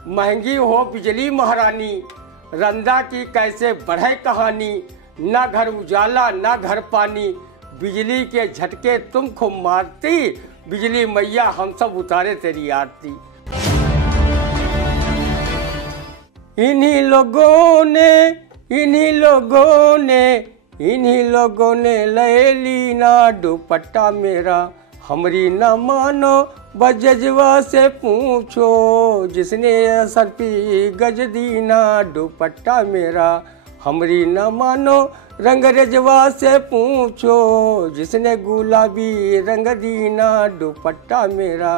महंगी हो बिजली महारानी, रंदा की कैसे बढ़े कहानी। ना घर उजाला ना घर पानी, बिजली के झटके तुम खूब मारती, बिजली मैया हम सब उतारे तेरी आरती। इन्हीं लोगों ने ले ली ना दुपट्टा मेरा, हमरी न मानो बजजवा से पूछो, जिसने सर पी गज दीना दुपट्टा मेरा। हमरी न मानो रंगरेजवा से पूछो, जिसने गुलाबी रंग दीना दुपट्टा मेरा।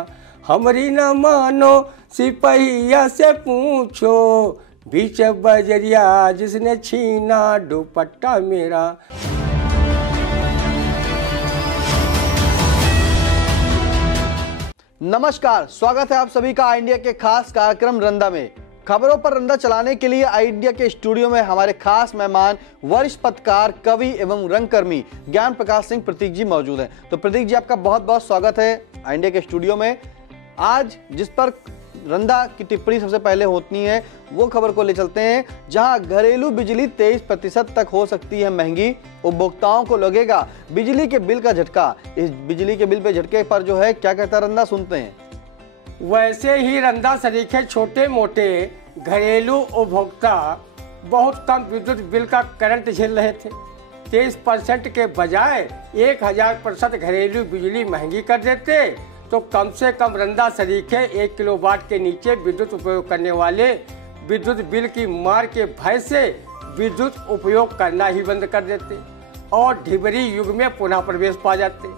हमरी न मानो सिपहिया से पूछो, बीच बजरिया जिसने छीना दुपट्टा मेरा। नमस्कार, स्वागत है आप सभी का इंडिया के खास कार्यक्रम रंदा में। खबरों पर रंदा चलाने के लिए इंडिया के स्टूडियो में हमारे खास मेहमान वरिष्ठ पत्रकार, कवि एवं रंगकर्मी ज्ञान प्रकाश सिंह प्रतीक जी मौजूद हैं। तो प्रतीक जी, आपका बहुत बहुत स्वागत है इंडिया के स्टूडियो में। आज जिस पर रंदा की टिप्पणी सबसे पहले होती है वो खबर को ले चलते हैं, जहां घरेलू बिजली 23% तक हो सकती है महंगी, उपभोक्ताओं को लगेगा बिजली के बिल का झटका। इस बिजली के बिल पे झटके पर जो है क्या कहता रंदा, सुनते हैं। वैसे ही रंदा सरीखे छोटे मोटे घरेलू उपभोक्ता बहुत कम विद्युत बिल का करंट झेल रहे थे। 23% के बजाय 1000% घरेलू बिजली महंगी कर देते तो कम से कम रंदा सरीखे 1 किलोवाट के नीचे विद्युत उपयोग करने वाले विद्युत बिल की मार के भय से विद्युत उपयोग करना ही बंद कर देते और ढिबरी युग में पुनः प्रवेश पा जाते।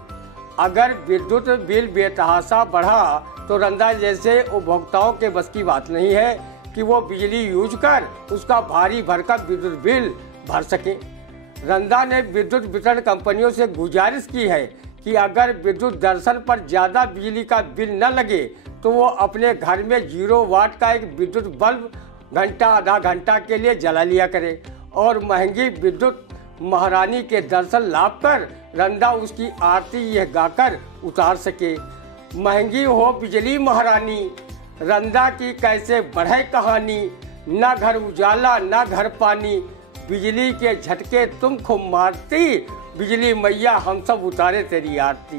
अगर विद्युत बिल बेतहाशा बढ़ा तो रंदा जैसे उपभोक्ताओं के बस की बात नहीं है कि वो बिजली यूज कर उसका भारी भरकम विद्युत बिल भर सके। रंदा ने विद्युत वितरण कंपनियों से गुजारिश की है कि अगर विद्युत दर्शन पर ज़्यादा बिजली का बिल न लगे तो वो अपने घर में 0 वाट का एक विद्युत बल्ब घंटा आधा घंटा के लिए जला लिया करे और महंगी विद्युत महारानी के दर्शन लाभ कर रंदा उसकी आरती यह गाकर उतार सके। महंगी हो बिजली महारानी, रंदा की कैसे बढ़े कहानी। ना घर उजाला ना घर पानी, बिजली के झटके तुम खूब मारती, बिजली मैया हम सब उतारे तेरी आरती।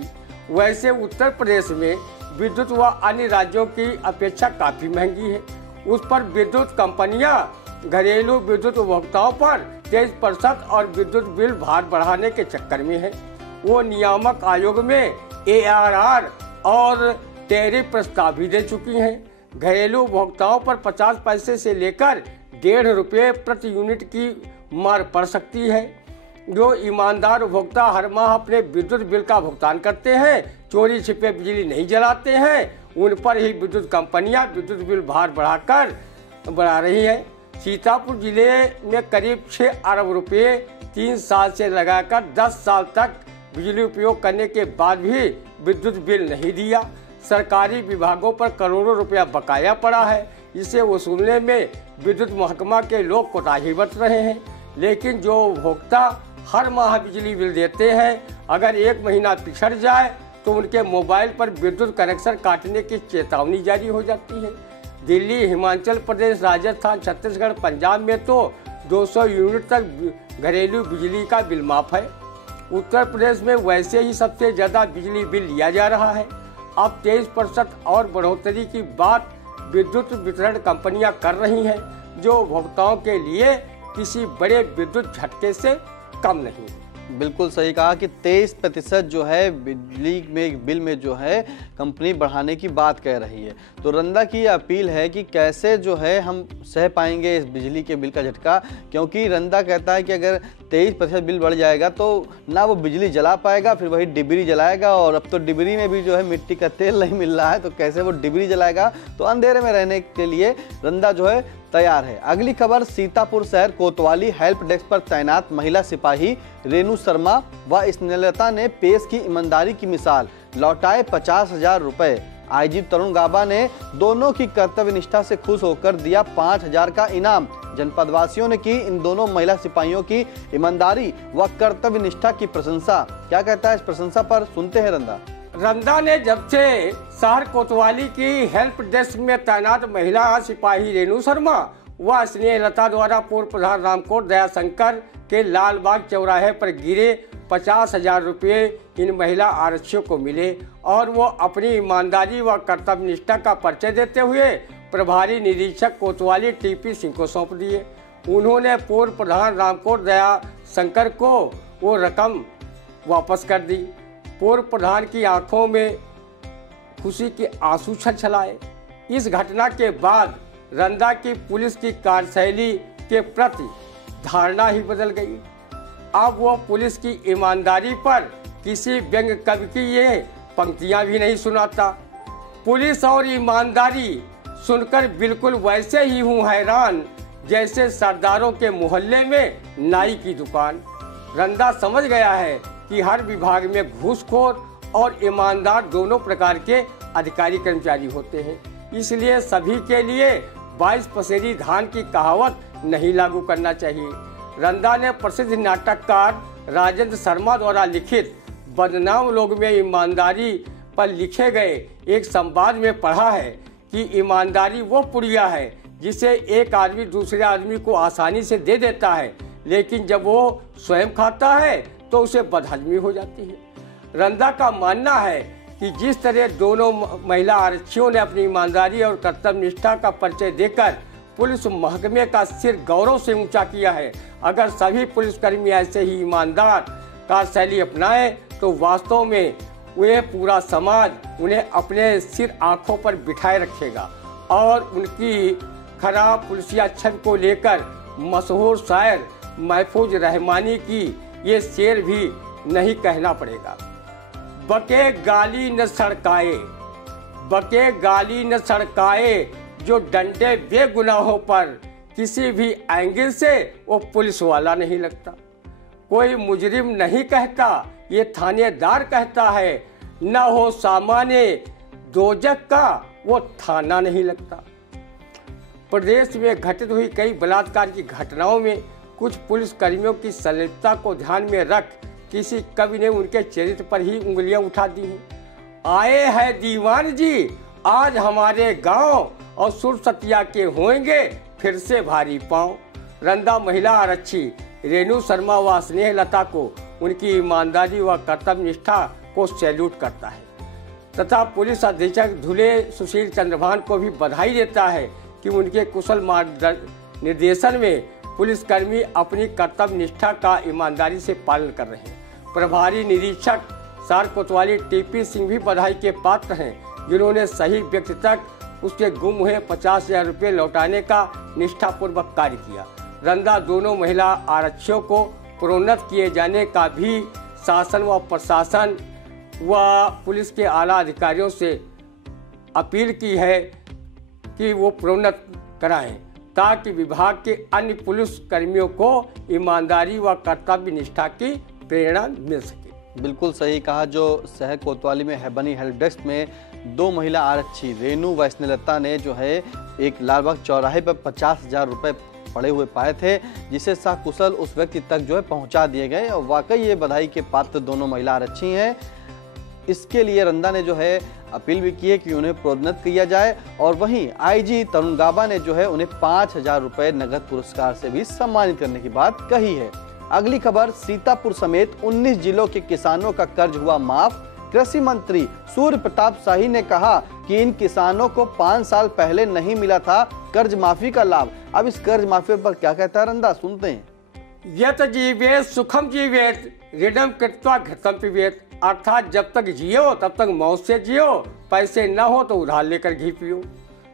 वैसे उत्तर प्रदेश में विद्युत व अन्य राज्यों की अपेक्षा काफ़ी महंगी है। उस पर विद्युत कंपनियां घरेलू विद्युत उपभोक्ताओं पर 23% और विद्युत बिल भार बढ़ाने के चक्कर में है। वो नियामक आयोग में ARR और टैरिफ प्रस्ताव भी दे चुकी हैं। घरेलू उपभोक्ताओं पर 50 पैसे से लेकर 1.5 रुपये प्रति यूनिट की मार पड़ सकती है। जो ईमानदार उपभोक्ता हर माह अपने विद्युत बिल का भुगतान करते हैं, चोरी छिपे बिजली नहीं जलाते हैं, उन पर ही विद्युत कंपनियां विद्युत बिल भार बढ़ा रही है। सीतापुर जिले में करीब 6 अरब रुपये 3 साल से लगाकर 10 साल तक बिजली उपयोग करने के बाद भी विद्युत बिल नहीं दिया। सरकारी विभागों पर करोड़ों रुपया बकाया पड़ा है। इसे वसूलने में विद्युत महकमा के लोग कोताही बरत रहे हैं। लेकिन जो उपभोक्ता हर माह बिजली बिल देते हैं, अगर 1 महीना पिछड़ जाए तो उनके मोबाइल पर विद्युत कनेक्शन काटने की चेतावनी जारी हो जाती है। दिल्ली, हिमाचल प्रदेश, राजस्थान, छत्तीसगढ़, पंजाब में तो 200 यूनिट तक घरेलू बिजली का बिल माफ है। उत्तर प्रदेश में वैसे ही सबसे ज़्यादा बिजली बिल लिया जा रहा है। अब 23% और बढ़ोतरी की बात विद्युत वितरण कंपनियां कर रही हैं, जो उपभोक्ताओं के लिए किसी बड़े विद्युत झटके से कम नहीं। बिल्कुल सही कहा कि 23% जो है बिजली में बिल में जो है कंपनी बढ़ाने की बात कह रही है। तो रंदा की अपील है कि कैसे जो है हम सह पाएंगे इस बिजली के बिल का झटका, क्योंकि रंदा कहता है कि अगर 23% बिल बढ़ जाएगा तो ना वो बिजली जला पाएगा, फिर वही डिबरी जलाएगा, और अब तो डिबरी में भी जो है मिट्टी का तेल नहीं मिल रहा है, तो कैसे वो डिबरी जलाएगा। तो अंधेरे में रहने के लिए रंदा जो है तैयार है। अगली खबर, सीतापुर शहर कोतवाली हेल्प डेस्क पर तैनात महिला सिपाही रेणु शर्मा व स्नेहलता ने पेश की ईमानदारी की मिसाल, लौटाए 50,000 रुपए। आईजी तरुण गाबा ने दोनों की कर्तव्य निष्ठा से खुश होकर दिया 5,000 का इनाम। जनपद वासियों ने की इन दोनों महिला सिपाहियों की ईमानदारी व कर्तव्य निष्ठा की प्रशंसा। क्या कहता है इस प्रशंसा पर, सुनते हैं रंदा। रंदा ने जब से शहर कोतवाली की हेल्प डेस्क में तैनात महिला सिपाही रेणु शर्मा व स्नेहलता द्वारा पूर्व प्रधान रामकोट दयाशंकर के लालबाग चौराहे पर गिरे 50,000 रुपये इन महिला आरक्षियों को मिले और वो अपनी ईमानदारी व कर्तव्यनिष्ठा का परिचय देते हुए प्रभारी निरीक्षक कोतवाली टीपी सिंह को सौंप दिए। उन्होंने पूर्व प्रधान रामकोट दयाशंकर को वो रकम वापस कर दी। पूर्व प्रधान की आंखों में खुशी के आंसू छलछलाए। इस घटना के बाद रंदा की पुलिस की कार्यशैली के प्रति धारणा ही बदल गई। अब वो पुलिस की ईमानदारी पर किसी व्यंग कवि की ये पंक्तियां भी नहीं सुनाता। पुलिस और ईमानदारी सुनकर बिल्कुल वैसे ही हूँ हैरान जैसे सरदारों के मोहल्ले में नाई की दुकान। रंदा समझ गया है कि हर विभाग में घूसखोर और ईमानदार दोनों प्रकार के अधिकारी कर्मचारी होते हैं, इसलिए सभी के लिए 22 पसेरी धान की कहावत नहीं लागू करना चाहिए। रंदा ने प्रसिद्ध नाटककार राजेंद्र शर्मा द्वारा लिखित बदनाम लोग में ईमानदारी पर लिखे गए एक संवाद में पढ़ा है कि ईमानदारी वो पुड़िया है जिसे एक आदमी दूसरे आदमी को आसानी से दे देता है, लेकिन जब वो स्वयं खाता है तो उसे बदहजमी हो जाती है। रंदा का मानना है कि जिस तरह दोनों महिला आरक्षियों ने अपनी ईमानदारी और कर्तव्यनिष्ठा का परिचय देकर पुलिस महकमे का सिर गौरव से ऊंचा किया है, अगर सभी पुलिसकर्मी ऐसे ही ईमानदार कार्यशैली अपनाए तो वास्तव में वे पूरा समाज उन्हें अपने सिर आंखों पर बिठाए रखेगा। और उनकी खराब पुलिसिया छवि को लेकर मशहूर शायर महफूज रहमानी की ये शेर भी नहीं कहना पड़ेगा। बके गाली न सड़काए, बके गाली न सड़काए, जो डंडे बेगुनाहों पर किसी भी एंगल से वो पुलिस वाला नहीं लगता। कोई मुजरिम नहीं कहता, ये थानेदार कहता है। न हो सामान्य दोजक का, वो थाना नहीं लगता। प्रदेश में घटित हुई कई बलात्कार की घटनाओं में कुछ पुलिस कर्मियों की संलिप्तता को ध्यान में रख किसी कवि ने उनके चरित्र पर ही उंगलियां उठा दी हैं। आए हैं दीवान जी आज हमारे गांव और सुरसतिया के होंगे फिर से भारी पांव। रंदा महिला आरक्षी रेणु शर्मा व स्नेहलता को उनकी ईमानदारी व कर्तव्यनिष्ठा को सैल्यूट करता है तथा पुलिस अधीक्षक धुले सुशील चंद्रभान को भी बधाई देता है कि उनके कुशल निर्देशन में पुलिसकर्मी अपनी कर्तव्यनिष्ठा का ईमानदारी से पालन कर रहे हैं। प्रभारी निरीक्षक शहर कोतवाली टीपी सिंह भी बधाई के पात्र हैं, जिन्होंने सही व्यक्ति तक उसके गुम हुए 50,000 रुपये लौटाने का निष्ठापूर्वक कार्य किया। रंदा दोनों महिला आरक्षियों को प्रोन्नत किए जाने का भी शासन व प्रशासन व पुलिस के आला अधिकारियों से अपील की है कि वो प्रोन्नत कराएं ताकि विभाग के अन्य पुलिस कर्मियों को ईमानदारी व कर्तव्य निष्ठा की प्रेरणा मिल सके। बिल्कुल सही कहा। जो शहर कोतवाली में बनी हेल्प डेस्क में 2 महिला आरक्षी रेणु व स्नेहलता ने जो है एक लालबाग चौराहे पर 50,000 रुपये पड़े हुए पाए थे, जिसे सकुशल उस व्यक्ति तक जो है पहुंचा दिए गए और वाकई ये बधाई के पात्र दोनों महिला आरक्षी हैं। इसके लिए रंदा ने जो है अपील भी की है कि उन्हें प्रोन्नत किया जाए और वहीं आईजी तरुण गाबा ने जो है उन्हें 5,000 रुपये नगद पुरस्कार से भी सम्मानित करने की बात कही है। अगली खबर, सीतापुर समेत 19 जिलों के किसानों का कर्ज हुआ माफ। कृषि मंत्री सूर्य प्रताप शाही ने कहा कि इन किसानों को 5 साल पहले नहीं मिला था कर्ज माफी का लाभ। अब इस कर्ज माफी पर क्या कहता है रंदा, सुनते हैं। यत जीवेत सुखम जीवेत ऋणम कृत्वा घृतम पिबेत, अर्थात जब तक जियो तब तक मौत से जियो, पैसे न हो तो उधार लेकर घी पियो।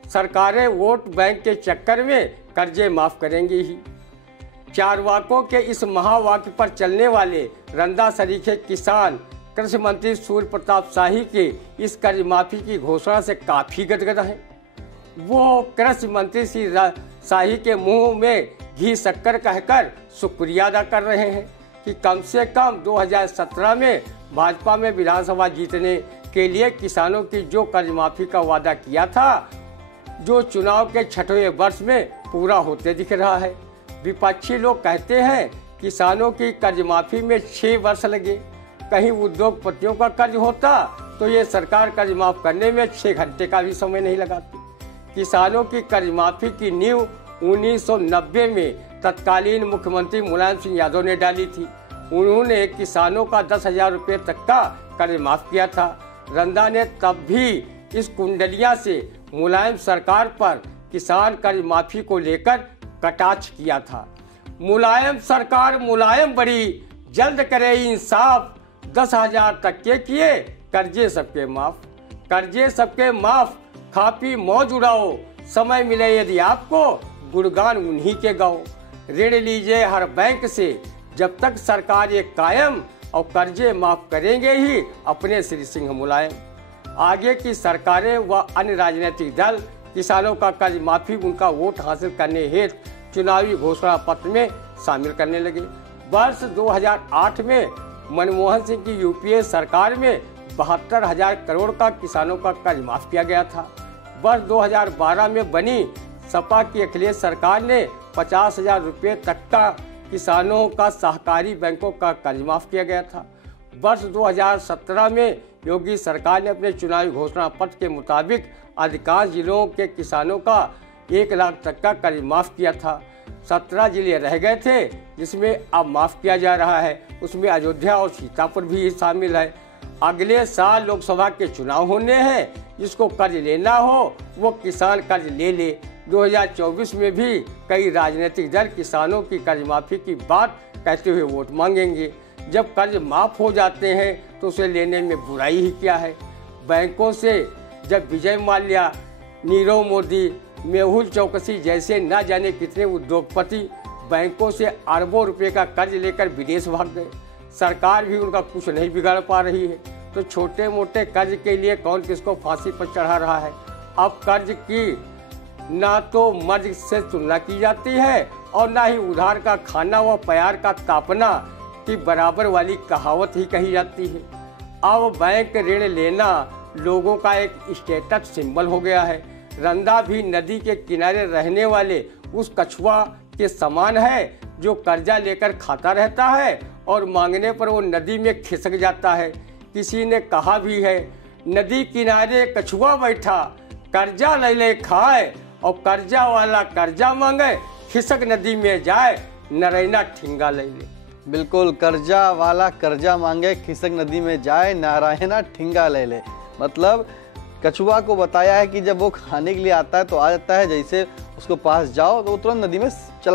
सरकारें वोट बैंक के चक्कर में कर्जे माफ करेंगी ही। चारवाकों के इस महावाक्य पर चलने वाले रंदा सरीखे किसान कृषि मंत्री सूर्य प्रताप शाही के इस कर्ज माफी की घोषणा से काफी गदगद हैं। वो कृषि मंत्री श्री शाही के मुंह में घी शक्कर कहकर शुक्रिया अदा कर रहे हैं कि कम से कम 2017 में भाजपा में विधानसभा जीतने के लिए किसानों की जो कर्ज माफी का वादा किया था, जो चुनाव के 6वें वर्ष में पूरा होते दिख रहा है। विपक्षी लोग कहते हैं किसानों की कर्ज माफी में 6 वर्ष लगे, कहीं उद्योगपतियों का कर्ज होता तो ये सरकार कर्ज माफ करने में 6 घंटे का भी समय नहीं लगाती। किसानों की कर्ज माफी की नींव 1990 में तत्कालीन मुख्यमंत्री मुलायम सिंह यादव ने डाली थी। उन्होंने किसानों का 10,000 रुपये तक का कर्ज माफ किया था। रंदा ने तब भी इस कुंडलिया से मुलायम सरकार पर किसान कर्ज माफी को लेकर कटाक्ष किया था। मुलायम सरकार मुलायम बड़ी, जल्द करे इंसाफ, 10,000 तक के किए कर्जे सबके माफ। कर्जे सबके माफ, खा पी मौज उड़ाओ, समय मिले यदि आपको गुणगान उन्हीं के गाओ। ऋण लीजिए हर बैंक से, जब तक सरकार ये कायम, और कर्जे माफ करेंगे ही अपने श्री सिंह मुलायम। आगे की सरकारें व अन्य राजनीतिक दल किसानों का कर्ज माफी उनका वोट हासिल करने हेतु चुनावी घोषणा पत्र में शामिल करने लगे। वर्ष 2008 में मनमोहन सिंह की यूपीए सरकार में 72,000 करोड़ का किसानों का कर्ज माफ किया गया था। वर्ष 2012 में बनी सपा की अखिलेश सरकार ने 50,000 रुपये तक का किसानों का सहकारी बैंकों का कर्ज माफ किया गया था। वर्ष 2017 में योगी सरकार ने अपने चुनावी घोषणा पत्र के मुताबिक अधिकांश जिलों के किसानों का 1 लाख तक का कर्ज माफ किया था। 17 जिले रह गए थे जिसमें अब माफ किया जा रहा है। उसमें अयोध्या और सीतापुर भी शामिल है। अगले साल लोकसभा के चुनाव होने हैं, जिसको कर्ज लेना हो वो किसान कर्ज ले ले। 2024 में भी कई राजनीतिक दल किसानों की कर्ज माफी की बात कहते हुए वोट मांगेंगे। जब कर्ज माफ हो जाते हैं तो उसे लेने में बुराई ही क्या है। बैंकों से जब विजय माल्या, नीरव मोदी, मेहुल चौकसी जैसे न जाने कितने उद्योगपति बैंकों से अरबों रुपए का कर्ज लेकर विदेश भाग गए, सरकार भी उनका कुछ नहीं बिगाड़ पा रही है, तो छोटे मोटे कर्ज के लिए कौन किसको फांसी पर चढ़ा रहा है। अब कर्ज की ना तो मर्ज से तुलना की जाती है और ना ही उधार का खाना व प्यार का तापना की बराबर वाली कहावत ही कही जाती है। अब बैंक ऋण लेना लोगों का एक स्टेटस सिंबल हो गया है। रंदा भी नदी के किनारे रहने वाले उस कछुआ के समान है जो कर्जा लेकर खाता रहता है और मांगने पर वो नदी में खिसक जाता है। किसी ने कहा भी है, नदी किनारे कछुआ बैठा, कर्जा ले ले खाए, और कर्जा वाला कर्जा मांगे, खिसक नदी में जाए, नरैना ठिंगा ले ले। बिल्कुल, कर्जा वाला कर्जा मांगे, खिसक नदी में जाए, नारायणा ठिंगा ले ले। मतलब कछुआ को बताया है कि जब वो खाने के लिए आता है तो आ जाता है, जैसे उसको पास जाओ तो वो तुरंत नदी में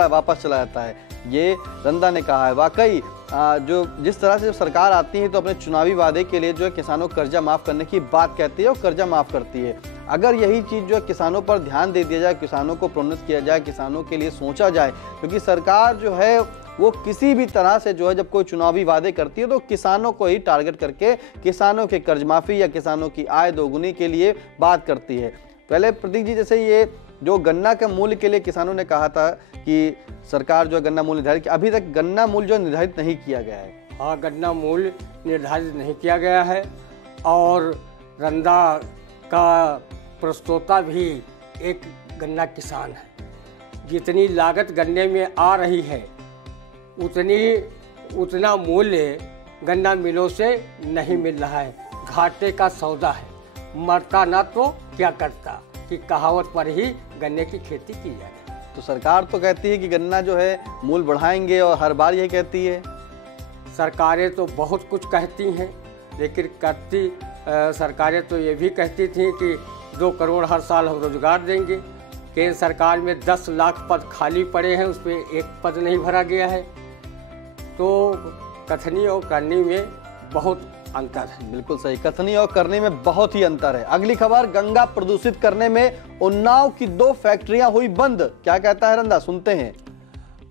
वापस चला जाता है। ये रंदा ने कहा है। वाकई जो जिस तरह से सरकार आती है तो अपने चुनावी वादे के लिए जो है किसानों को कर्जा माफ करने की बात कहती है और कर्जा माफ करती है। अगर यही चीज़ जो है किसानों पर ध्यान दे दिया जाए, किसानों को प्रोन्नत किया जाए, किसानों के लिए सोचा जाए, क्योंकि सरकार जो है वो किसी भी तरह से जो है जब कोई चुनावी वादे करती है तो किसानों को ही टारगेट करके किसानों के कर्ज माफी या किसानों की आय दोगुनी के लिए बात करती है। पहले प्रतीक जी, जैसे ये जो गन्ना के मूल्य के लिए किसानों ने कहा था कि सरकार जो गन्ना मूल्य निर्धारित, अभी तक गन्ना मूल्य जो निर्धारित नहीं किया गया है। हाँ, गन्ना मूल्य निर्धारित नहीं किया गया है और रंदा का प्रस्तोता भी एक गन्ना किसान है। जितनी लागत गन्ने में आ रही है उतना मूल्य गन्ना मिलों से नहीं मिल रहा है। घाटे का सौदा है, मरता ना तो क्या करता कि कहावत पर ही गन्ने की खेती की जाए। तो सरकार तो कहती है कि गन्ना जो है मूल्य बढ़ाएंगे और हर बार यही कहती है। सरकारें तो बहुत कुछ कहती हैं, लेकिन करती सरकारें तो ये भी कहती थी कि 2 करोड़ हर साल हम रोजगार देंगे। केंद्र सरकार में 10 लाख पद खाली पड़े हैं, उस पर एक पद नहीं भरा गया है। तो कथनी और करनी में बहुत अंतर है। बिल्कुल सही, कथनी और करनी में बहुत ही अंतर है। अगली खबर, गंगा प्रदूषित करने में उन्नाव की 2 फैक्ट्रियां हुई बंद। क्या कहता है रंदा, सुनते हैं।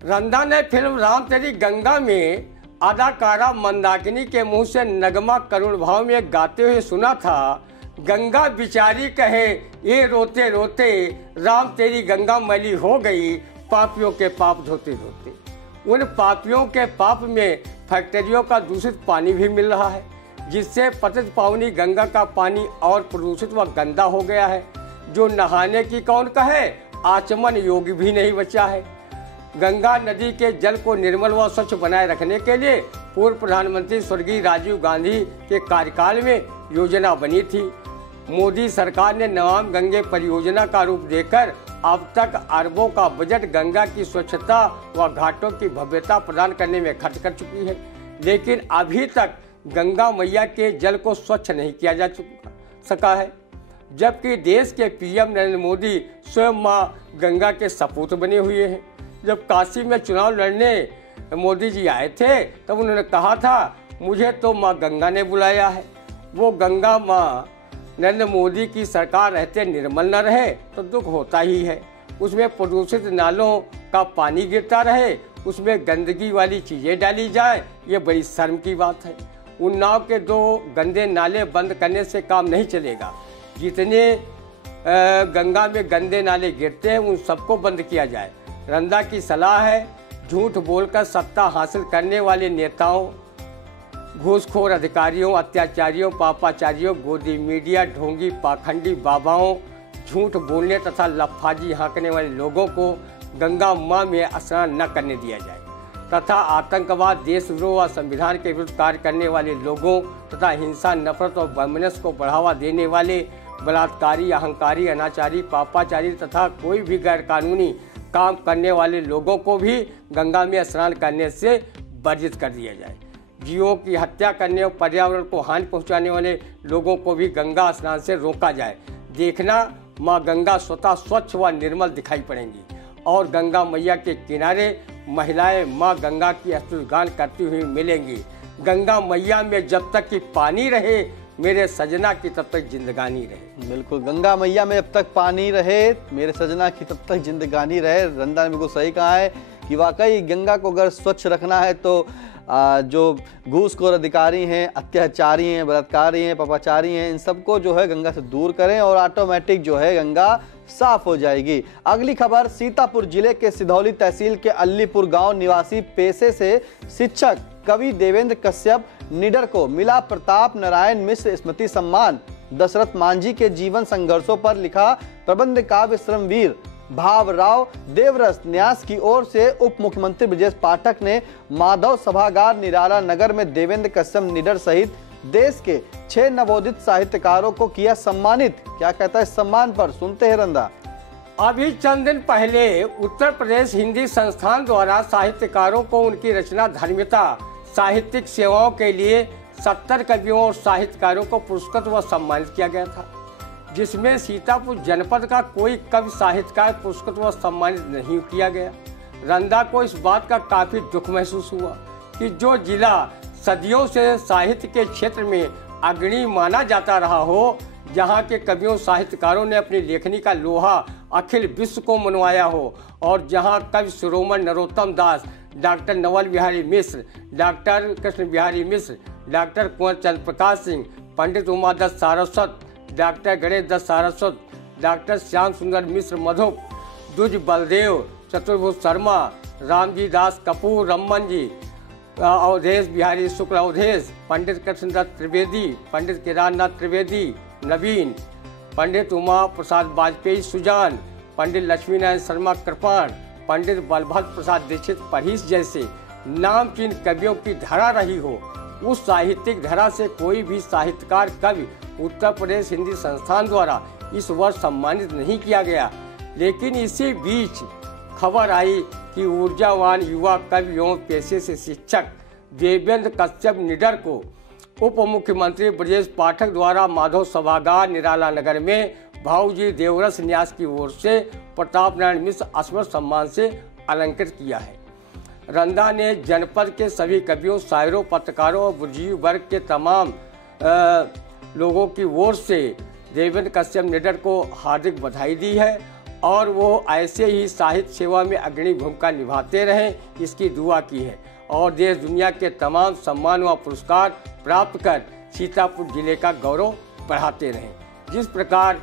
रंदा ने फिल्म राम तेरी गंगा में अदाकारा मंदाकिनी के मुंह से नगमा करुण भाव में गाते हुए सुना था, गंगा बिचारी कहे ये रोते रोते, राम तेरी गंगा मैली हो गई, पापियों के पाप धोते धोते। उन पापियों के पाप में फैक्ट्रियों का दूषित पानी भी मिल रहा है, जिससे पतित पावनी गंगा का पानी और प्रदूषित व गंदा हो गया है। जो नहाने की कौन कहे, आचमन योग्य भी नहीं बचा है। गंगा नदी के जल को निर्मल व स्वच्छ बनाए रखने के लिए पूर्व प्रधानमंत्री स्वर्गीय राजीव गांधी के कार्यकाल में योजना बनी थी। मोदी सरकार ने नमामि गंगे परियोजना का रूप देकर अब तक अरबों का बजट गंगा की स्वच्छता व घाटों की भव्यता प्रदान करने में खर्च कर चुकी है, लेकिन अभी तक गंगा मैया के जल को स्वच्छ नहीं किया जा सका है। जबकि देश के पीएम नरेंद्र मोदी स्वयं मां गंगा के सपूत बने हुए हैं। जब काशी में चुनाव लड़ने मोदी जी आए थे तब उन्होंने कहा था, मुझे तो मां गंगा ने बुलाया है। वो गंगा मां नरेंद्र मोदी की सरकार रहते निर्मल न रहे तो दुख होता ही है। उसमें प्रदूषित नालों का पानी गिरता रहे, उसमें गंदगी वाली चीज़ें डाली जाए, ये बड़ी शर्म की बात है। उन्नाव के 2 गंदे नाले बंद करने से काम नहीं चलेगा। जितने गंगा में गंदे नाले गिरते हैं उन सबको बंद किया जाए। रंदा की सलाह है, झूठ बोलकर सत्ता हासिल करने वाले नेताओं, घूसखोर अधिकारियों, अत्याचारियों, पापाचारियों, गोदी मीडिया, ढोंगी, पाखंडी बाबाओं, झूठ बोलने तथा लफाजी हाँकने वाले लोगों को गंगा मां में स्नान न करने दिया जाए तथा आतंकवाद, देशद्रोह व संविधान के विरुद्ध कार्य करने वाले लोगों तथा हिंसा, नफरत और वैमनस्य को बढ़ावा देने वाले बलात्कारी, अहंकारी, अनाचारी, पापाचारी तथा कोई भी गैरकानूनी काम करने वाले लोगों को भी गंगा में स्नान करने से वर्जित कर दिया जाए। जीवों की हत्या करने और पर्यावरण को हानि पहुंचाने वाले लोगों को भी गंगा स्नान से रोका जाए। देखना, माँ गंगा स्वतः स्वच्छ व निर्मल दिखाई पड़ेंगी और गंगा मैया के किनारे महिलाएं माँ गंगा की स्तुतिगान करती हुई मिलेंगी। गंगा मैया में जब तक कि पानी रहे, मेरे सजना की तब तक जिंदगानी रहे। बिल्कुल, गंगा मैया में जब तक पानी रहे, मेरे सजना की तब तक जिंदगानी रहे। रंदा ने बिल्कुल सही कहा है कि वाकई गंगा को अगर स्वच्छ रखना है तो जो घूसखोर अधिकारी हैं, अत्याचारी हैं, बलात्कारी हैं, पापाचारी हैं, इन सबको जो है गंगा से दूर करें और ऑटोमेटिक जो है गंगा साफ हो जाएगी। अगली खबर, सीतापुर जिले के सिधौली तहसील के अल्लीपुर गांव निवासी पेशे से शिक्षक कवि देवेंद्र कश्यप निडर को मिला प्रताप नारायण मिश्र स्मृति सम्मान। दशरथ मांझी के जीवन संघर्षों पर लिखा प्रबंध काव्य श्रमवीर भावराव देवरस न्यास की ओर से उप मुख्यमंत्री ब्रजेश पाठक ने माधव सभागार निराला नगर में देवेंद्र कश्यप निडर सहित देश के 6 नवोदित साहित्यकारों को किया सम्मानित। क्या कहता है इस सम्मान पर, सुनते हैं रंदा। अभी चंद दिन पहले उत्तर प्रदेश हिंदी संस्थान द्वारा साहित्यकारों को उनकी रचना धर्मिता, साहित्यिक सेवाओं के लिए 70 कवियों और साहित्यकारों को पुरस्कृत व सम्मानित किया गया था, जिसमें सीतापुर जनपद का कोई कवि साहित्यकार पुरस्कृत व सम्मानित नहीं किया गया। रंदा को इस बात का काफी दुख महसूस हुआ कि जो जिला सदियों से साहित्य के क्षेत्र में अग्रणी माना जाता रहा हो, जहाँ के कवियों साहित्यकारों ने अपनी लेखनी का लोहा अखिल विश्व को मनवाया हो और जहाँ कवि शिरोमणि नरोत्तम दास, डॉक्टर नवल बिहारी मिश्र, डॉक्टर कृष्ण बिहारी मिश्र, डॉक्टर कुंवर चंद्र प्रकाश सिंह, पंडित उमादत्त सारस्वत, डॉक्टर गणेश दत्त सारस्वत, डॉक्टर श्याम सुंदर मिश्र मधुप, द्विज बलदेव, चतुर्भुज शर्मा, रामजी दास कपूर रमन जी, अवधेश बिहारी शुक्ल अवधेश, पंडित कृष्णदत्त त्रिवेदी, पंडित केदारनाथ त्रिवेदी नवीन, पंडित उमा प्रसाद वाजपेयी सुजान, पंडित लक्ष्मी नारायण शर्मा कृपाण, पंडित बलभद्र प्रसाद दीक्षित परहेज जैसे नामचीन कवियों की धरा रही हो, उस साहित्यिक धरा से कोई भी साहित्यकार कवि उत्तर प्रदेश हिंदी संस्थान द्वारा इस वर्ष सम्मानित नहीं किया गया। लेकिन इसी बीच खबर आई कि ऊर्जावान युवा कवि एवं पेशे से शिक्षक देवेंद्र कश्यप निडर को उप मुख्यमंत्री ब्रजेश पाठक द्वारा माधव सभागार निराला नगर में भाऊजी देवरस न्यास की ओर से प्रताप नारायण मिश्र स्मृति सम्मान से अलंकृत किया है। रंदा ने जनपद के सभी कवियों, शायरों, पत्रकारों और बुद्धिजीवी वर्ग के तमाम लोगों की ओर से देवेंद्र कश्यप निडर को हार्दिक बधाई दी है और वो ऐसे ही साहित्य सेवा में अग्रणी भूमिका निभाते रहें, इसकी दुआ की है और देश दुनिया के तमाम सम्मान व पुरस्कार प्राप्त कर सीतापुर जिले का गौरव बढ़ाते रहें। जिस प्रकार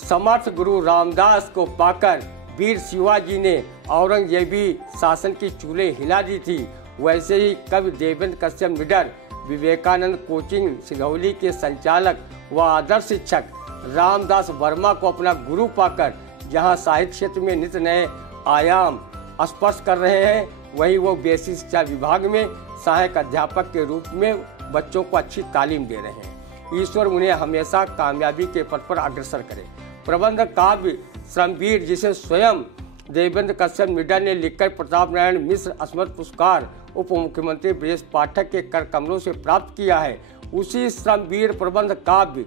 समर्थ गुरु रामदास को पाकर वीर शिवाजी ने औरंगजेबी शासन की चूल्हे हिला दी थी, वैसे ही कवि देवेंद्र कश्यप निडर विवेकानंद कोचिंग सिधौली के संचालक व आदर्श शिक्षक रामदास वर्मा को अपना गुरु पाकर जहां साहित्य क्षेत्र में नित्य नए आयाम स्पर्श कर रहे हैं, वहीं वो बेसिक शिक्षा विभाग में सहायक अध्यापक के रूप में बच्चों को अच्छी तालीम दे रहे हैं। ईश्वर उन्हें हमेशा कामयाबी के पथ पर अग्रसर करे। प्रबंध काव्य श्रमवीर, जिसे स्वयं देवेंद्र कश्यप मिडा ने लिखकर प्रताप नारायण मिश्र स्मृति पुरस्कार उप मुख्यमंत्री ब्रजेश पाठक के कर कमलों से प्राप्त किया है, उसी श्रमवीर प्रबंध काव्य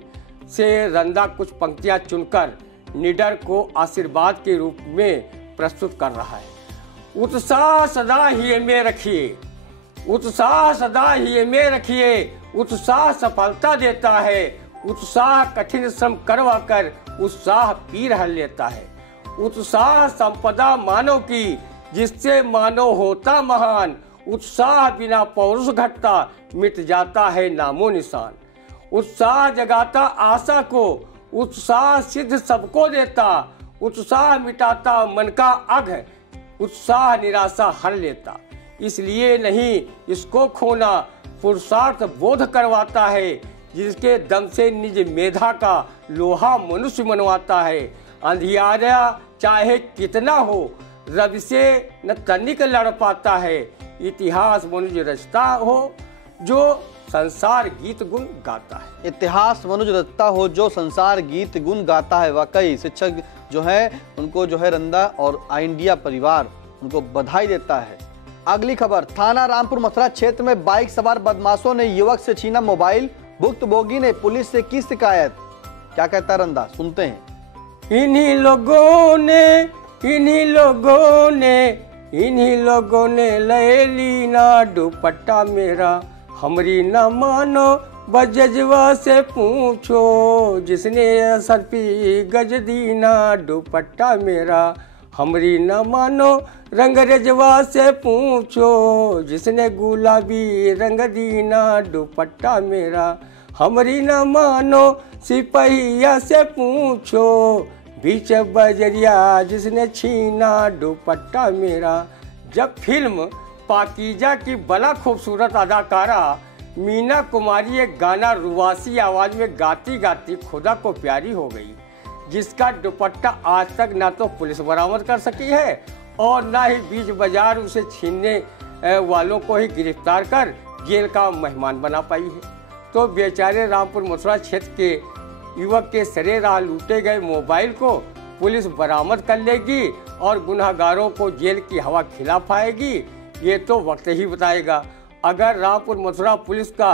से रंदा कुछ पंक्तियां चुनकर निडर को आशीर्वाद के रूप में प्रस्तुत कर रहा है। उत्साह सदा ही में रखिए, उत्साह सदा ही में रखिए, उत्साह सफलता देता है, उत्साह कठिन श्रम करवा कर उत्साह पीर हर लेता है। उत्साह संपदा मानव की, जिससे मानव होता महान, उत्साह बिना पौरुष घटता, मिट जाता है नामो निशान। उत्साह जगाता आशा को, उत्साह सिद्ध सबको देता, उत्साह मिटाता मन का अघ, उत्साह निराशा हर लेता। इसलिए नहीं इसको खोना, पुरुषार्थ बोध करवाता है, जिसके दम से निज मेधा का लोहा मनुष्य मनवाता है। अंधियारा चाहे कितना हो, रब से न तनिक लड़ पाता है, इतिहास मनुष्य रचता हो जो संसार गीत गुण गाता है। इतिहास मनुष्य रचता हो जो संसार गीत गुण गाता है। वाकई शिक्षक जो है उनको जो है रंदा और इंडिया परिवार उनको बधाई देता है। अगली खबर, थाना रामपुर मथुरा क्षेत्र में बाइक सवार बदमाशों ने युवक से छीना मोबाइल, भुक्तभोगी ने पुलिस से की शिकायत। क्या कहता है रंदा, सुनते हैं। इन्हीं लोगों ने ले ली ना दुपट्टा मेरा, हमरी न मानो बजजवा से पूछो, जिसने असर पी गज दीना दुपट्टा मेरा, हमरी न मानो रंग रजवा से पूछो, जिसने गुलाबी रंग दीना दुपट्टा मेरा, हमरी न मानो सिपहिया से पूछो, बीच बजरिया जिसने छीना दुपट्टा मेरा। जब फिल्म पाकीजा की बड़ा खूबसूरत अदाकारा मीना कुमारी एक गाना रुवासी आवाज में गाती गाती खुदा को प्यारी हो गई, जिसका दुपट्टा आज तक ना तो पुलिस बरामद कर सकी है और ना ही बीच बाजार उसे छीनने वालों को ही गिरफ्तार कर जेल का मेहमान बना पाई है। तो बेचारे रामपुर मथुरा क्षेत्र के युवक के सरेराह लूटे गए मोबाइल को पुलिस बरामद कर लेगी और गुनहगारों को जेल की हवा खिला पाएगी, ये तो वक्त ही बताएगा। अगर रामपुर मथुरा पुलिस का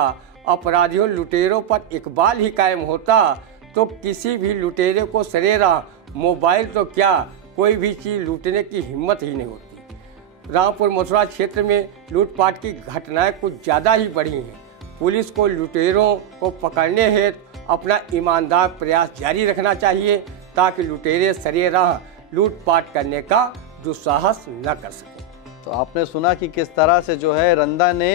अपराधियों लुटेरों पर इकबाल ही कायम होता तो किसी भी लुटेरे को सरेराह मोबाइल तो क्या कोई भी चीज़ लूटने की हिम्मत ही नहीं होती। रामपुर मथुरा क्षेत्र में लूटपाट की घटनाएं कुछ ज़्यादा ही बढ़ी हैं। पुलिस को लुटेरों को पकड़ने हेतु अपना ईमानदार प्रयास जारी रखना चाहिए ताकि लुटेरे सरेराह लूटपाट करने का दुस्साहस न कर सके। तो आपने सुना कि किस तरह से जो है रंदा ने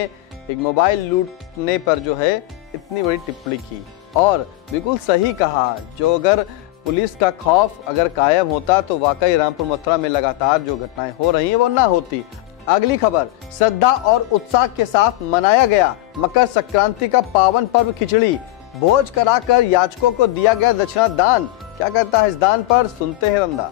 एक मोबाइल लूटने पर जो है इतनी बड़ी टिप्पणी की और बिल्कुल सही कहा। जो अगर पुलिस का खौफ अगर कायम होता तो वाकई रामपुर मथुरा में लगातार जो घटनाएं हो रही हैं वो ना होती। अगली खबर, श्रद्धा और उत्साह के साथ मनाया गया मकर संक्रांति का पावन पर्व खिचड़ी, भोज कराकर याचकों को दिया गया दक्षिणा दान। क्या कहता है इस दान पर, सुनते हैं रंदा।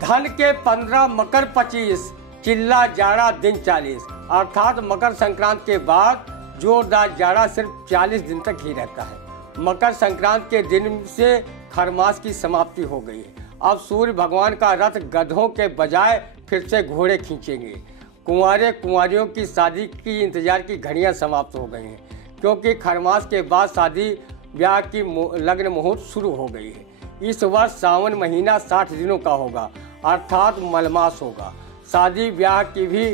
धन के 15 मकर 25, चिल्ला जाड़ा दिन 40, अर्थात मकर संक्रांति के बाद जोरदार जाड़ा सिर्फ 40 दिन तक ही रहता है। मकर संक्रांति के दिन से खरमास की समाप्ति हो गई है। अब सूर्य भगवान का रथ गधों के बजाय फिर से घोड़े खींचेंगे। कुंवारे कुंवारियों की शादी की इंतजार की घड़ियां समाप्त हो गई हैं, क्योंकि खरमास के बाद शादी ब्याह की लग्न मुहूर्त शुरू हो गई है। इस वर्ष सावन महीना 60 दिनों का होगा, अर्थात मलमास होगा। शादी ब्याह की भी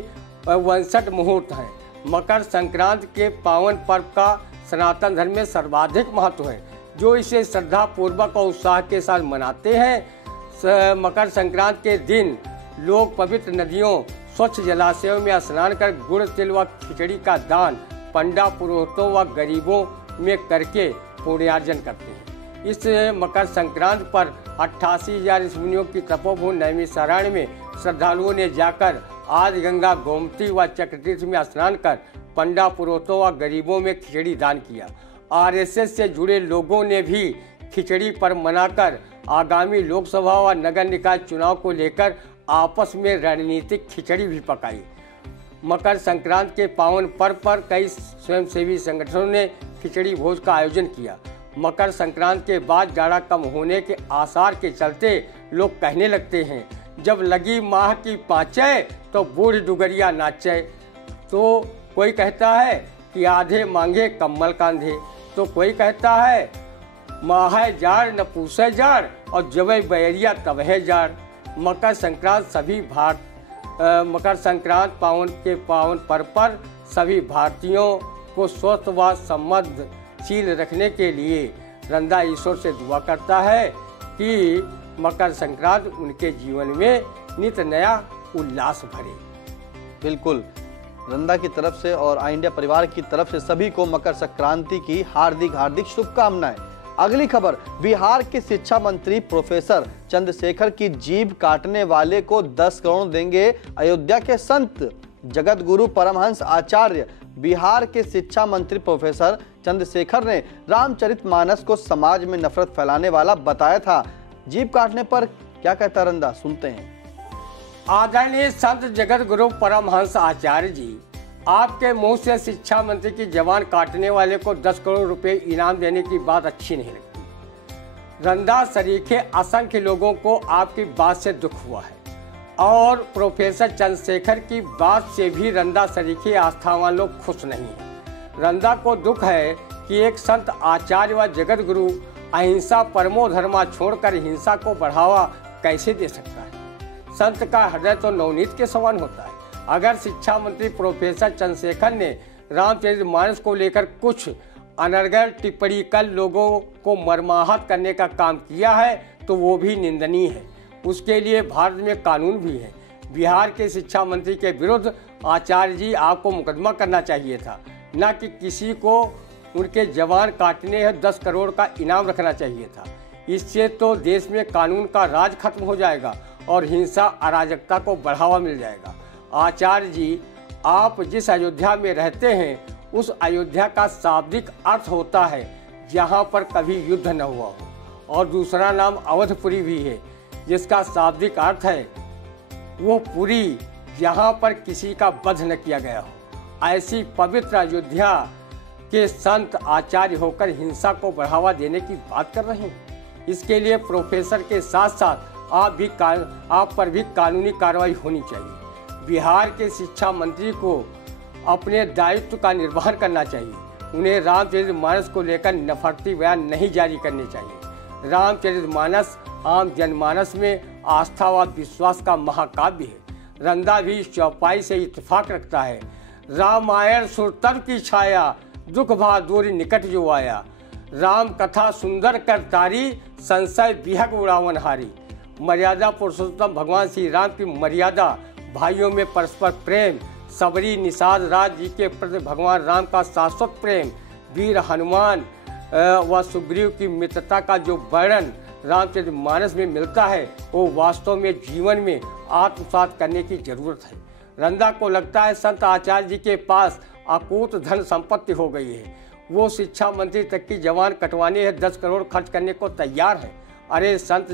59 मुहूर्त हैं। मकर संक्रांति के पावन पर्व का सनातन धर्म में सर्वाधिक महत्व है, जो इसे श्रद्धा पूर्वक और उत्साह के साथ मनाते हैं। मकर संक्रांति के दिन लोग पवित्र नदियों, स्वच्छ जलाशयों में स्नान कर गुड़ तिल व खिचड़ी का दान पंडा पुरोहितों व गरीबों में करके पुण्यार्जन करते हैं। इस मकर संक्रांति पर 88,000 ऋषिमुनियों की तपोभूमि नैमिषारण्य में श्रद्धालुओं ने जाकर आदि गंगा, गोमती व चक्रतीर्थ में स्नान कर पंडा पुरोहितों व गरीबों में खिचड़ी दान किया। आरएसएस से जुड़े लोगों ने भी खिचड़ी पर मनाकर आगामी लोकसभा व नगर निकाय चुनाव को लेकर आपस में रणनीतिक खिचड़ी भी पकाई। मकर संक्रांति के पावन पर्व पर कई स्वयंसेवी संगठनों ने खिचड़ी भोज का आयोजन किया। मकर संक्रांति के बाद जाड़ा कम होने के आसार के चलते लोग कहने लगते हैं, जब लगी माह की पाँचै तो बूढ़ डुगरिया नाचे। तो कोई कहता है कि आधे मांगे कम्बल कांधे, तो कोई कहता है माह जाड़ न पूछे जाड़ और जबै बैरिया तब है जाड़। मकर संक्रांत पावन पर्व पर सभी भारतीयों को स्वस्थ व समृद्धशील रखने के लिए रंदा ईश्वर से दुआ करता है कि मकर संक्रांति उनके जीवन में नित नया उल्लास भरे। बिल्कुल, रंदा की तरफ से और ऑल इंडिया परिवार की तरफ से सभी को मकर संक्रांति की हार्दिक हार्दिक शुभकामनाएं। अगली खबर, बिहार के शिक्षा मंत्री प्रोफेसर चंद्रशेखर की जीभ काटने वाले को 10 करोड़ देंगे अयोध्या के संत। जगत गुरु परमहंस आचार्य बिहार के शिक्षा मंत्री प्रोफेसर चंद्रशेखर ने रामचरितमानस को समाज में नफरत फैलाने वाला बताया था। जीभ काटने पर क्या कहता रंदा, सुनते हैं। आदरणीय संत जगत गुरु परमहंस आचार्य जी, आपके मुंह से शिक्षा मंत्री की जबान काटने वाले को 10 करोड़ रुपए इनाम देने की बात अच्छी नहीं लगती। रंदा सरीखे असंख्य लोगों को आपकी बात से दुख हुआ है और प्रोफेसर चंद्रशेखर की बात से भी रंदा सरीखे आस्थावान लोग खुश नहीं हैं। रंदा को दुख है कि एक संत आचार्य व जगत गुरु अहिंसा परमो धर्मा छोड़कर हिंसा को बढ़ावा कैसे दे सकता है। संत का हृदय तो नवनीत के समान होता है। अगर शिक्षा मंत्री प्रोफेसर चंद्रशेखर ने रामचरितमानस को लेकर कुछ अनर्गल टिप्पणी कर लोगों को मर्माहत करने का काम किया है तो वो भी निंदनीय है। उसके लिए भारत में कानून भी है। बिहार के शिक्षा मंत्री के विरुद्ध आचार्य जी आपको मुकदमा करना चाहिए था, न कि किसी को उनके जवान काटने है 10 करोड़ का इनाम रखना चाहिए था। इससे तो देश में कानून का राज खत्म हो जाएगा और हिंसा अराजकता को बढ़ावा मिल जाएगा। आचार्य जी, आप जिस अयोध्या में रहते हैं उस अयोध्या का शाब्दिक अर्थ होता है जहाँ पर कभी युद्ध न हुआ हो, और दूसरा नाम अवधपुरी भी है जिसका शाब्दिक अर्थ है वो पुरी जहाँ पर किसी का वध न किया गया हो। ऐसी पवित्र अयोध्या के संत आचार्य होकर हिंसा को बढ़ावा देने की बात कर रहे हैं। इसके लिए प्रोफेसर के साथ साथ आप पर भी कानूनी कार्रवाई होनी चाहिए। बिहार के शिक्षा मंत्री को अपने दायित्व का निर्वहन करना चाहिए। उन्हें रामचरितमानस को लेकर नफरती बयान नहीं जारी करने चाहिए। रामचरितमानस आम जनमानस में आस्था व विश्वास का महाकाव्य है। रंदा भी इस चौपाई से इत्तेफाक रखता है। रामायण सुरतर की छाया, दुख बहादुर निकट जो आया। राम कथा सुंदर कर तारी, संशय बिहक उड़ावन हारी। मर्यादा पुरुषोत्तम भगवान श्री राम की मर्यादा, भाइयों में परस्पर प्रेम, सबरी निषाद राज जी के प्रति भगवान राम का शाश्वत प्रेम, वीर हनुमान व सुग्रीव की मित्रता का जो वर्णन रामचरितमानस में मिलता है वो वास्तव में जीवन में आत्मसात करने की जरूरत है। रंदा को लगता है संत आचार्य जी के पास अकूत धन संपत्ति हो गई है। वो शिक्षा मंत्री तक की जवान कटवाने है 10 करोड़ खर्च करने को तैयार है। अरे संत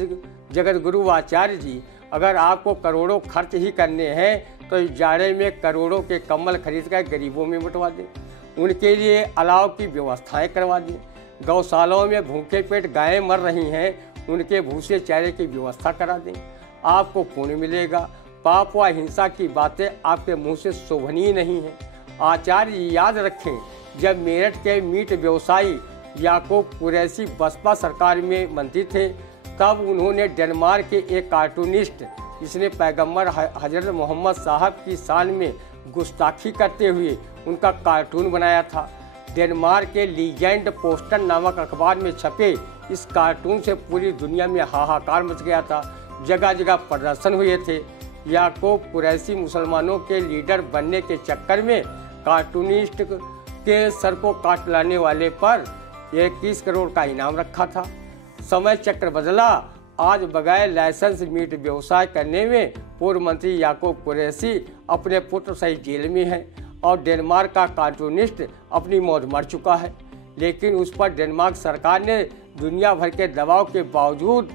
जगत गुरु आचार्य जी, अगर आपको करोड़ों खर्च ही करने हैं तो इस जाड़े में करोड़ों के कम्बल खरीद कर गरीबों में बंटवा दें। उनके लिए अलाव की व्यवस्थाएं करवा दें। गौशालाओं में भूखे पेट गायें मर रही हैं, उनके भूसे चारे की व्यवस्था करा दें। आपको पुण्य मिलेगा। पाप व हिंसा की बातें आपके मुंह से शोभनीय नहीं है। आचार्य याद रखें, जब मेरठ के मीट व्यवसायी याकूब कुरैशी बसपा सरकार में मंत्री थे तब उन्होंने डेनमार्क के एक कार्टूनिस्ट जिसने पैगंबर हजरत मोहम्मद साहब की शान में गुस्ताखी करते हुए उनका कार्टून बनाया था। डेनमार्क के लीजेंड पोस्टन नामक अखबार में छपे इस कार्टून से पूरी दुनिया में हाहाकार मच गया था। जगह जगह प्रदर्शन हुए थे। याकूब कुरैशी मुसलमानों के लीडर बनने के चक्कर में कार्टूनिस्ट के सर को काट लाने वाले पर 21 करोड़ का इनाम रखा था। समय चक्र बदला। आज बगैर लाइसेंस मीट व्यवसाय करने में पूर्व मंत्री याकूब कुरैशी अपने पुत्र सहित जेल में है और डेनमार्क का कार्टूनिस्ट अपनी मौत मर चुका है। लेकिन उस पर डेनमार्क सरकार ने दुनिया भर के दबाव के बावजूद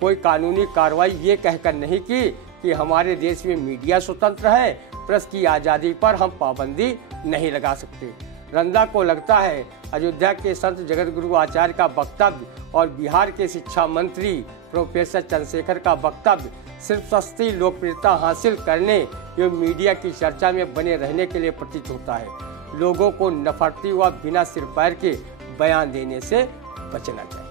कोई कानूनी कार्रवाई ये कहकर नहीं की कि हमारे देश में मीडिया स्वतंत्र है, प्रेस की आज़ादी पर हम पाबंदी नहीं लगा सकते। रंदा को लगता है अयोध्या के संत जगत गुरु आचार्य का वक्तव्य और बिहार के शिक्षा मंत्री प्रोफेसर चंद्रशेखर का वक्तव्य सिर्फ सस्ती लोकप्रियता हासिल करने एवं मीडिया की चर्चा में बने रहने के लिए प्रतीत होता है। लोगों को नफरती व बिना सिर पैर के बयान देने से बचना चाहिए।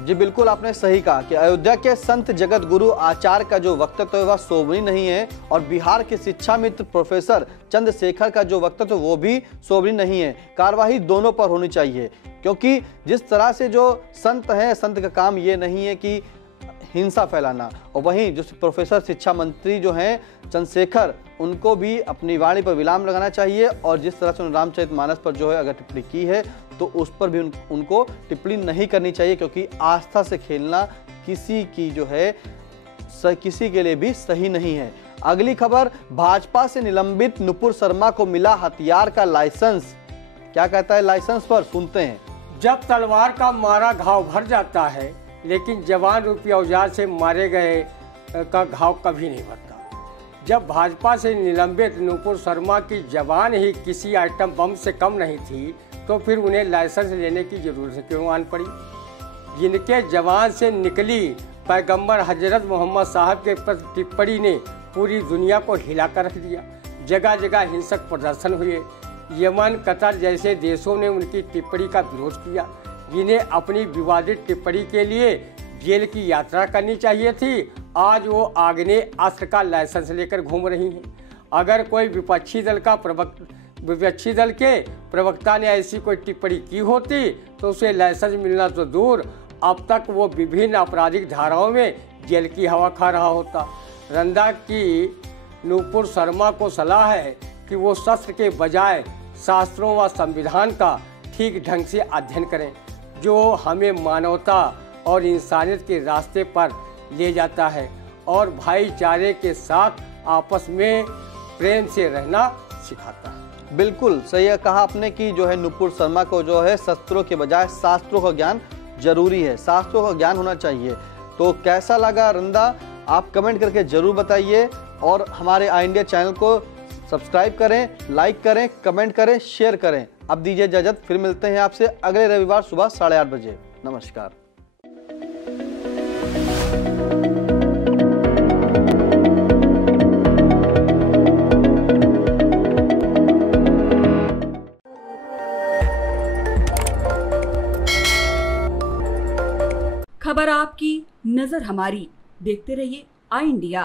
जी बिल्कुल, आपने सही कहा कि अयोध्या के संत जगत गुरु आचार्य का जो वक्तव्य है वह शोभनीय नहीं है और बिहार के शिक्षा मित्र प्रोफेसर चंद्रशेखर का जो वक्तव्य वो भी शोभनीय नहीं है। कार्यवाही दोनों पर होनी चाहिए, क्योंकि जिस तरह से जो संत हैं, संत का काम ये नहीं है कि हिंसा फैलाना, और वहीं जो प्रोफेसर शिक्षा मंत्री जो हैं चंद्रशेखर, उनको भी अपनी वाणी पर विराम लगाना चाहिए। और जिस तरह से उन्होंने रामचरितमानस पर जो है अगर टिप्पणी की है तो उस पर भी उनको टिप्पणी नहीं करनी चाहिए, क्योंकि आस्था से खेलना किसी की जो है किसी के लिए भी सही नहीं है। अगली खबर, भाजपा से निलंबित नुपुर शर्मा को मिला हथियार का लाइसेंस। क्या कहता है लाइसेंस पर, सुनते हैं। जब तलवार का मारा घाव भर जाता है, लेकिन जवान रूपी औजार से मारे गए का घाव कभी नहीं भरता। जब भाजपा से निलंबित नुपुर शर्मा की जवान ही किसी आइटम बम से कम नहीं थी, तो फिर उन्हें लाइसेंस लेने की जरूरत क्यों आन पड़ी। जिनके जवान से निकली पैगंबर हजरत मोहम्मद साहब के प्रति टिप्पणी ने पूरी दुनिया को हिलाकर रख दिया। जगह जगह हिंसक प्रदर्शन हुए। यमन, कतर जैसे देशों ने उनकी टिप्पणी का विरोध किया, जिन्हें अपनी विवादित टिप्पणी के लिए जेल की यात्रा करनी चाहिए थी। आज वो आग्नेय अस्त्र का लाइसेंस लेकर घूम रही हैं। अगर कोई विपक्षी दल के प्रवक्ता ने ऐसी कोई टिप्पणी की होती तो उसे लाइसेंस मिलना तो दूर, अब तक वो विभिन्न आपराधिक धाराओं में जेल की हवा खा रहा होता। रंदा की नुपुर शर्मा को सलाह है कि वो शस्त्र के बजाय शास्त्रों व संविधान का ठीक ढंग से अध्ययन करें, जो हमें मानवता और इंसानियत के रास्ते पर ले जाता है और भाईचारे के साथ आपस में प्रेम से रहना सिखाता है। बिल्कुल सही कहा आपने कि जो है नुपुर शर्मा को जो है शस्त्रों के बजाय शास्त्रों का ज्ञान जरूरी है, शास्त्रों का ज्ञान होना चाहिए। तो कैसा लगा रंदा, आप कमेंट करके जरूर बताइए और हमारे आई इंडिया चैनल को सब्सक्राइब करें, लाइक करें, कमेंट करें, शेयर करें। अब दीजिए इजाजत, फिर मिलते हैं आपसे अगले रविवार सुबह 8:30 बजे। नमस्कार। खबर आपकी, नजर हमारी। देखते रहिए आई इंडिया।